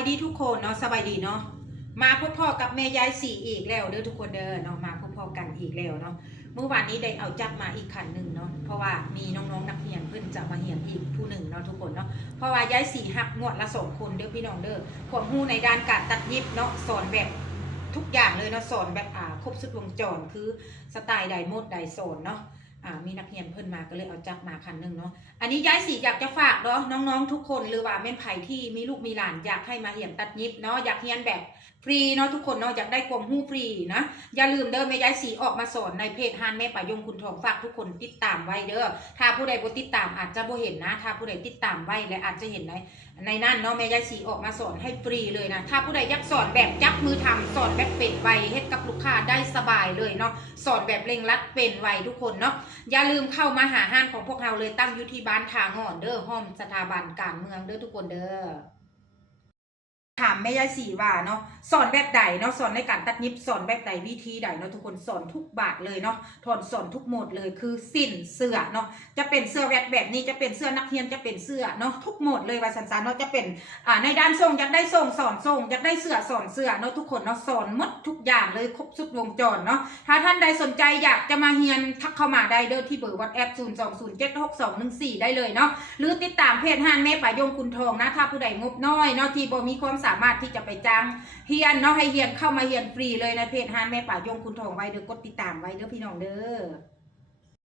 ายดีทุกคนเนาะสบายดีเนาะมาพบพ่อกับแม่ยายสีอีกแล้วเด้อทุกคนเด้อเนาะมาพบพ่อกันอีกแล้วเนาะเมื่อวานนี้ได้เอาจักมาอีกคันหนึ่งเนาะเพราะว่ามีน้องๆนักเรียนเพิ่นจะมาเรียนอีกผู้หนึ่งเนาะทุกคนเนาะเพราะว่ายายสีหักงวดละ2 คนเด้อพี่น้องเด้อความรู้ในด้านการตัดเย็บเนาะสอนแบบทุกอย่างเลยเนาะสอนแบบครบสุดวงจรคือสไตล์ใดโหมดใดสอนเนาะมีนักเรียนเพิ่นมาก็เลยเอาจักมาคันหนึ่งเนาะอันนี้ย้ายสีอยากจะฝากเนาะน้องๆทุกคนหรือว่าแม่นไผ่ที่มีลูกมีหลานอยากให้มาเรียนตัดเย็บเนาะอยากเรียนแบบฟรีเนาะทุกคนเนาะอยากได้ความรู้ฟรีนะอย่าลืมเด้อแม่ย้ายสีออกมาสอนในเพจฮานแม่ป่ายงคุณทองฝากทุกคนติดตามไว้เด้อถ้าผู้ใดบ่ติดตามอาจจะบ่เห็นนะถ้าผู้ใดติดตามไว้และอาจจะเห็นในนั่นเนาะแม่ย้ายสีออกมาสอนให้ฟรีเลยนะถ้าผู้ใดอยากสอนแบบจับมือทำสอนแบบเป็นไวเฮ็ดกับลูกค้าได้สบายเลยเนาะสอนแบบเร่งรัดเป็นไวทุกคนเนาะอย่าลืมเข้ามาหาห้านของพวกเราเลยตั้งอยู่ที่บ้านทางห่อนเด้อห้องสถาบันการเมืองเด้อทุกคนเด้อถามแม่ยายสีว่าเนาะสอนแบบใดเนาะสอนในการตัดเย็บสอนแบบใดวิธีใดเนาะทุกคนสอนทุกบาทเลยเนาะสอนทุกโหมดเลยคือสิ้นเสื้อเนาะจะเป็นเสื้อแบบนี้จะเป็นเสื้อนักเรียนจะเป็นเสื้อเนาะทุกโหมดเลยว่าสันๆเนาะจะเป็นในด้านทรงอยากได้ทรงสอนทรงอยากได้เสื้อสอนเสื้อเนาะทุกคนเนาะสอนหมดทุกอย่างเลยครบสุดวงจรเนาะถ้าท่านใดสนใจอยากจะมาเรียนทักเข้ามาได้เด้อที่เบอร์ WhatsApp 020762114ได้เลยเนาะหรือติดตามเพจห้านแม่ป่ายงคุณทองนะถ้าผู้ใดงบน้อยเนาะที่บ่มีความสามารถที่จะไปจ้างเฮียนเนาะให้เฮียนเข้ามาเฮียนฟรีเลยในเพจฮานแม่ป่ายงคุณทองไว้เด้อกดติดตามไว้เด้อพี่น้องเด้อ